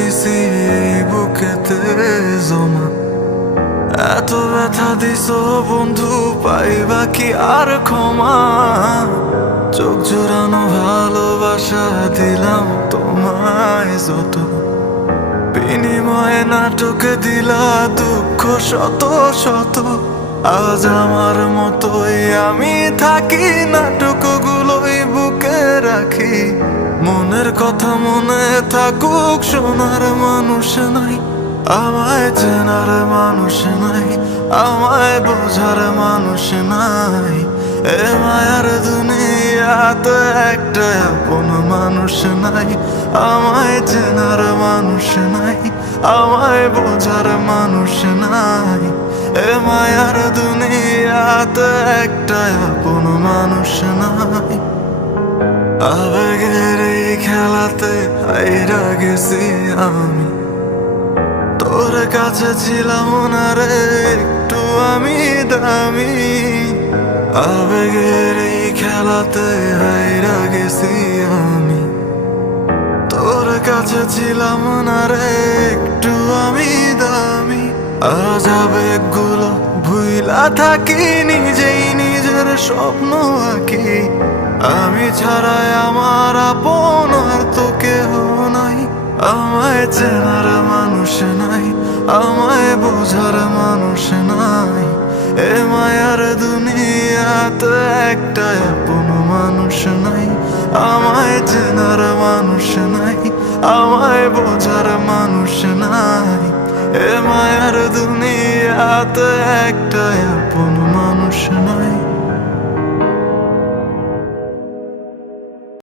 দিছি এই বুকেতে জমা, এত ব্যথা দিছ বন্ধু, পাইবা কি আর ক্ষমা? চোখ জোড়ানো ভালোবাসা দিলাম তোমায় যত, বিনিময়ে নাটকে দিলা দুঃখ শত শত। আজ আমার মতোই আমি থাকি, নাটকগুলোই বুকে রাখি। মনের কথা মনে থাকুক, শোনার মানুষ নাই, আমায় চেনার মানুষ নাই, আমায় বোঝার মানুষ নাই। এ মায়ার দুনিয়াতে একটা আপন মানুষ নাই, আমায় চেনার মানুষ নাই, আমায় বোঝার মানুষ নাই। এ মায়ার দুনিয়াতে একটা আপন মানুষ নাই। আবেগের এই খেলাতে হাইরা গেছি আমি, তোর কাছে ছিলাম না রে একটু আমি দামি। আবেগের এই খেলাতে হাইরা গেছি আমি, তোর কাছে ছিলাম না রে একটু আমি দামি। আজ আবেগগুলো ভুইলা থাকি, নিজেই নিজের স্বপ্ন আঁকি। আমি ছাড়াই আমার আপন আর তো কেহ নাই, আমায় চেনার মানুষ নাই, আমায় বোঝার মানুষ নাই। এ মায়ার দুনিয়াতে একটা আপন মানুষ নাই, আমায় চেনার মানুষ নাই, আমায় বোঝার মানুষ নাই। এ মায়ার দুনিয়াতে একটা আপন মানুষ নাই।